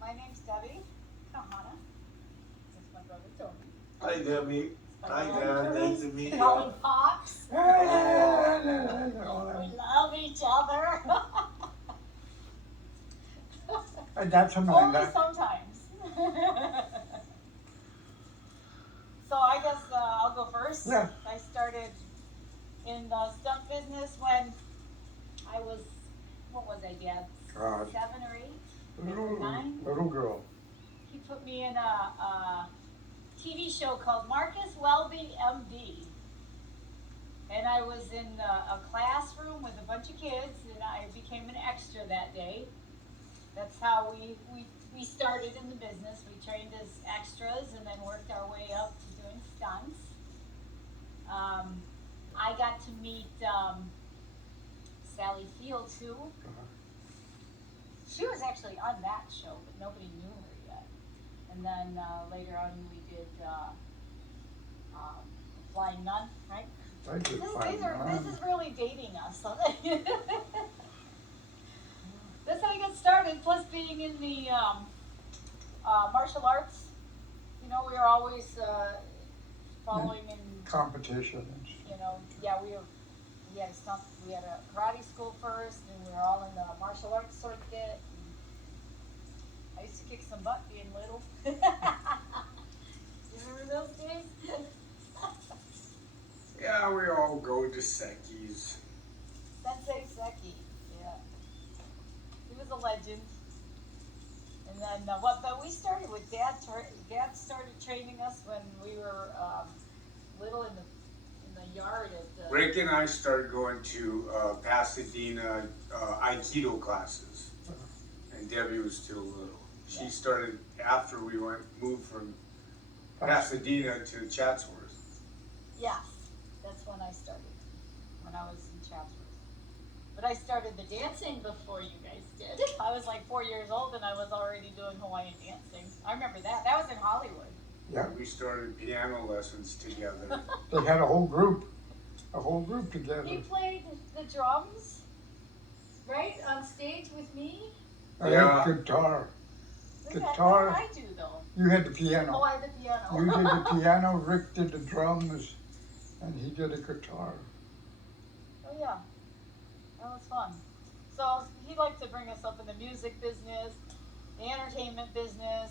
My name's Debbie Kahana. This is my brother Tony. Hi, Debbie. Hi, My Dad. Nice to meet you. Calling Pops. We love each other. That's Only Amanda. sometimes. So I guess I'll go first. Yeah. I started in the stunt business when I was, what was I, Dad? God. 7 or 8? Maybe 9? Little girl. He put me in a TV show called Marcus Welby, MD. And I was in a classroom with a bunch of kids, and I became an extra that day. That's how we started in the business. We trained as extras and then worked our way up to doing stunts. I got to meet Sally Field too. She was actually on that show, but nobody knew her yet. And then later on we did Flying Nun, right? This is really dating us. That's how I got started. Plus being in the martial arts, you know, we were always following in Competitions. you know, yeah, we had a karate school first, and we were all in the martial arts circuit. I used to kick some butt being little. You remember those days? Yeah, we all go to Seki's. Sensei Seki, yeah. He was a legend. And then but we started with Dad. Dad started training us when we were little in the yard at the. Rick and I started going to Pasadena Aikido classes, and Debbie was still little. She started after we moved from Pasadena to Chatsworth. Yeah, that's when I started, when I was in Chatsworth. But I started the dancing before you guys did. I was like 4 years old and I was already doing Hawaiian dancing. I remember that. That was in Hollywood. Yeah. We started piano lessons together. They had a whole group together. He played the drums, right, on stage with me. I Yeah. had guitar. What did Guitar. I do though? You had the Oh, piano. I had the piano. You did the piano, Rick did the drums, and he did the guitar. Oh yeah, that was fun. So he liked to bring us up in the music business, the entertainment business.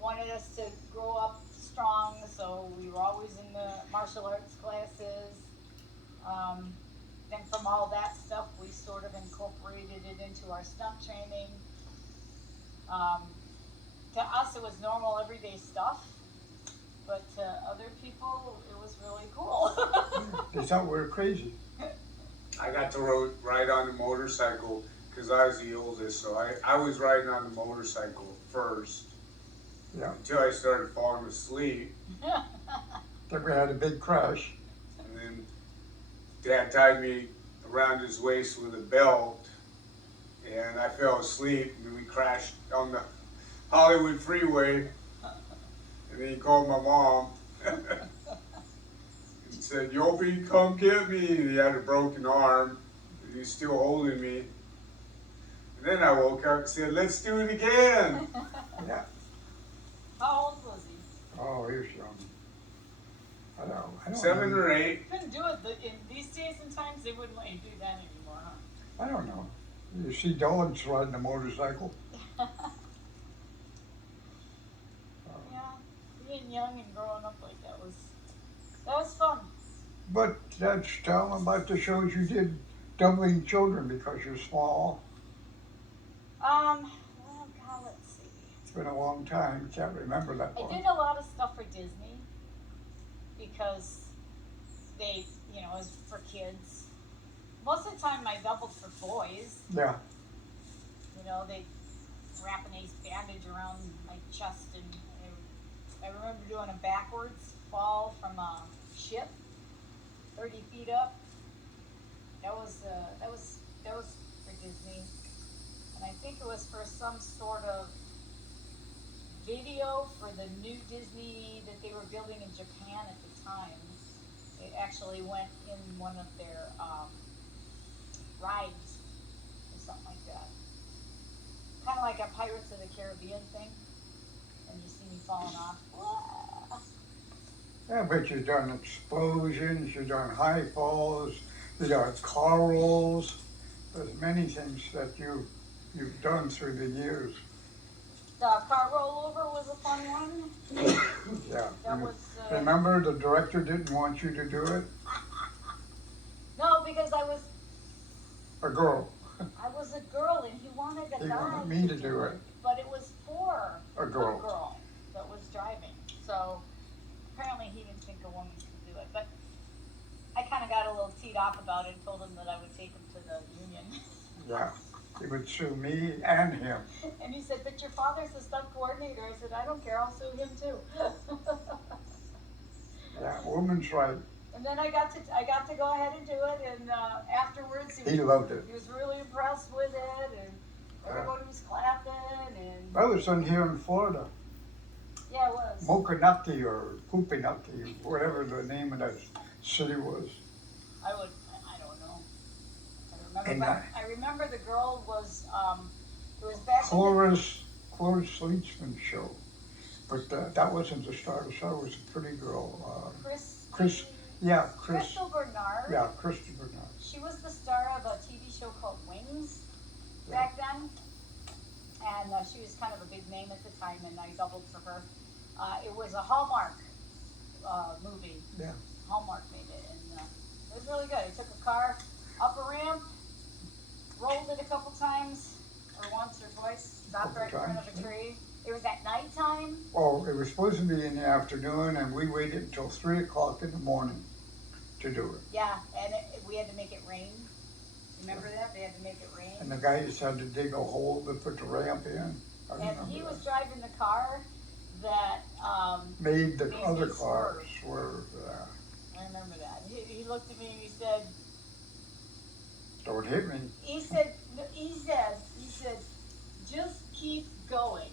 Wanted us to grow up strong, so we were always in the martial arts classes. Then from all that stuff, we sort of incorporated it into our stunt training. To us, it was normal, everyday stuff, but to other people, it was really cool. They thought we were crazy. I got to ride on the motorcycle because I was the oldest, so I was riding on the motorcycle first. Yeah. Until I started falling asleep. Then we had a big crash. And then Dad tied me around his waist with a belt, and I fell asleep, and we crashed on the Hollywood freeway. And then he called my mom and said, "Yobi, come get me." And he had a broken arm, and he was still holding me. And then I woke up and said, "Let's do it again." Yeah. How old was he? Oh, he was young. I don't 7 know. or 8. Couldn't do it in these days and times. They wouldn't let you do that anymore, huh? I don't know. You see Dylan's riding a motorcycle. Yeah, being young and growing up like that was fun. But that's tell them about the shows you did doubling children because you're small. Well, God, let's see. It's been a long time. Can't remember that I one. did a lot of stuff for Disney because they, you know, it was for kids. Most of the time, I doubled for boys. Yeah. You know, they wrap an ace bandage around my chest, and I remember doing a backwards fall from a ship, 30 feet up. That was for Disney, and I think it was for some sort of video for the new Disney that they were building in Japan at the time. It actually went in one of their rides or something like that. Kind of like a Pirates of the Caribbean thing, and you see me falling off. Wah. Yeah, but you've done explosions, you've done high falls, you've done car rolls. There's many things that you've done through the years. The car rollover was a fun one. Yeah. That was. Remember, the director didn't want you to do it? No, because I was A girl. a girl and he wanted a He guy wanted me to do it. but it was for A a girl. girl that was driving. So apparently he didn't think a woman could do it. But I kind of got a little teed off about it and told him that I would take him to the union. Yeah. He would sue me and him. And he said, but your father's the stunt coordinator. I said, I don't care, I'll sue him too. Yeah, woman's right. And then I got to go ahead and do it, and afterwards He loved it. he was really impressed with it, and everybody was clapping, and I was in here in Florida, yeah, it was. Mokanaki or Pupinaki, whatever the name of that city was. I don't know. I remember, but I remember the girl was, it was back Cloris Leachman's show, but that wasn't the star of the show. It was a pretty girl. Crystal Bernard. Yeah, Crystal Bernard. She was the star of a TV show called Wings back then, and she was kind of a big name at the time, and I doubled for her. It was a Hallmark movie. Yeah. Hallmark made it, and it was really good. I took a car up a ramp, rolled it a couple times, or once or twice, stopped right in front of a tree. It was at nighttime. Oh, it was supposed to be in the afternoon, and we waited until 3 o'clock in the morning to do it. Yeah, and we had to make it rain. Remember that? They had to make it rain. And the guys had to dig a hole to put the ramp in. And he was driving the car that made the made other me cars swerve. I remember that. He looked at me and he said, Don't hit me. he said, just keep going.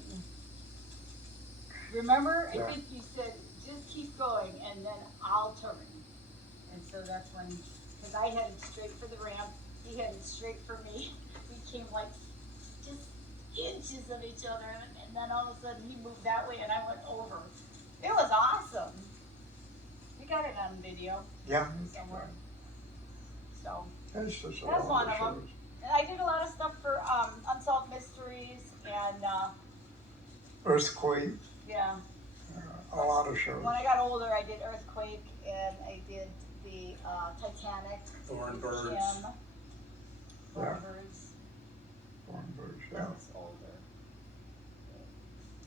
Remember? Yeah. I think he said, just keep going and then I'll turn. And so that's when, because I headed straight for the ramp, he headed straight for me. We came like just inches of each other, and then all of a sudden he moved that way and I went over. It was awesome. We got it on video Yeah. somewhere. So That's just a that's lot one of shows. them. And I did a lot of stuff for Unsolved Mysteries and Earthquake, yeah. a lot of shows. When I got older, I did Earthquake and I did the Titanic. Thornbirds. Kim. Yeah. Thornbirds. Thornbirds, yeah. That was older.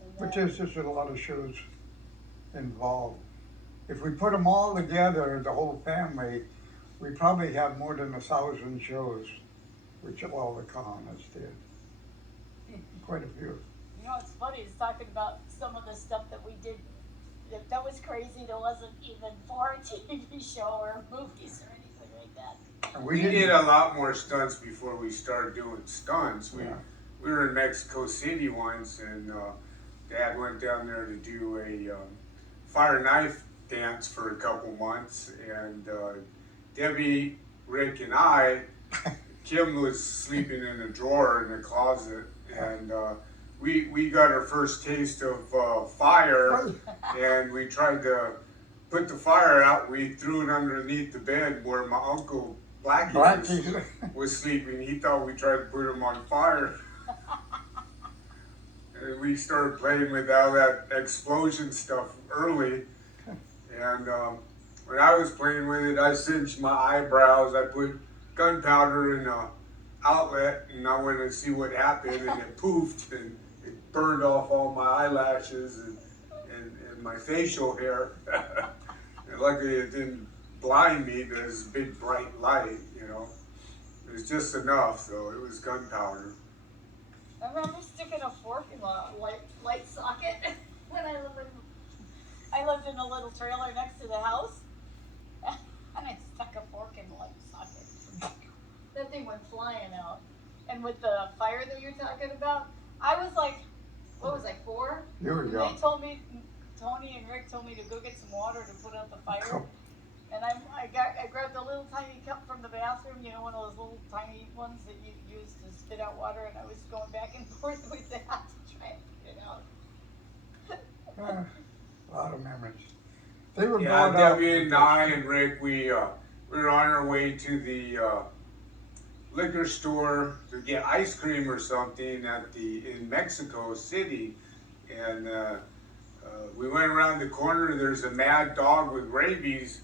And But then- there's just a lot of shows involved. If we put them all together, the whole family, we probably have more than 1,000 shows, which all the Kahanas did. Quite a few. You know what's funny is talking about some of the stuff that we did that was crazy. There wasn't even for a TV show or movies or anything like that. And We did a lot more stunts before we started doing stunts. Yeah. We were in Mexico City once, and Dad went down there to do a fire knife dance for a couple months, and Debbie, Rick, and I, Kim was sleeping in a drawer in the closet, and we got our first taste of fire, and we tried to put the fire out. We threw it underneath the bed where my uncle Blackie was sleeping. He thought we tried to put him on fire. And we started playing with all that explosion stuff early. And when I was playing with it, I cinched my eyebrows. I put gunpowder in a outlet, and I went to see what happened, and it poofed, and it burned off all my eyelashes and my facial hair. And luckily it didn't blind me. There's a big bright light, you know. It was just enough, though. It was gunpowder. I remember sticking a fork in the light socket when I lived in a little trailer next to the house, and I stuck a fork in the light socket. That thing went flying out. And with the fire that you're talking about, I was like, what was I, 4? You were And young. they told me, Tony and Rick told me to go get some water to put out the fire. And I grabbed a little tiny cup from the bathroom, you know, one of those little tiny ones that you use to spit out water, and I was going back and forth with that to try and get it out. A lot of memories. They were Yeah, brought up. Debbie and I and Rick, we were on our way to the liquor store to get ice cream or something in Mexico City, and we went around the corner. There's a mad dog with rabies,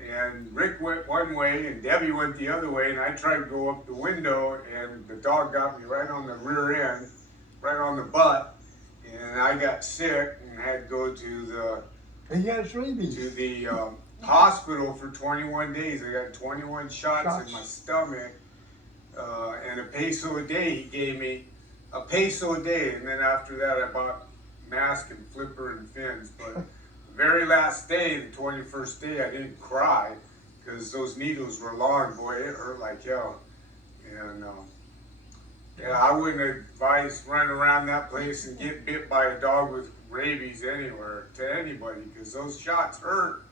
and Rick went one way and Debbie went the other way, and I tried to go up the window, and the dog got me right on the rear end, right on the butt, and I got sick and had to go to He has rabies. the hospital for 21 days. I got 21 shots in my stomach, and a peso a day. He gave me a peso a day, and then after that I bought mask and flipper and fins. But the very last day, the 21st day, I didn't cry because those needles were long. Boy, it hurt like hell. And yeah, I wouldn't advise running around that place and get bit by a dog with rabies anywhere to anybody because those shots hurt.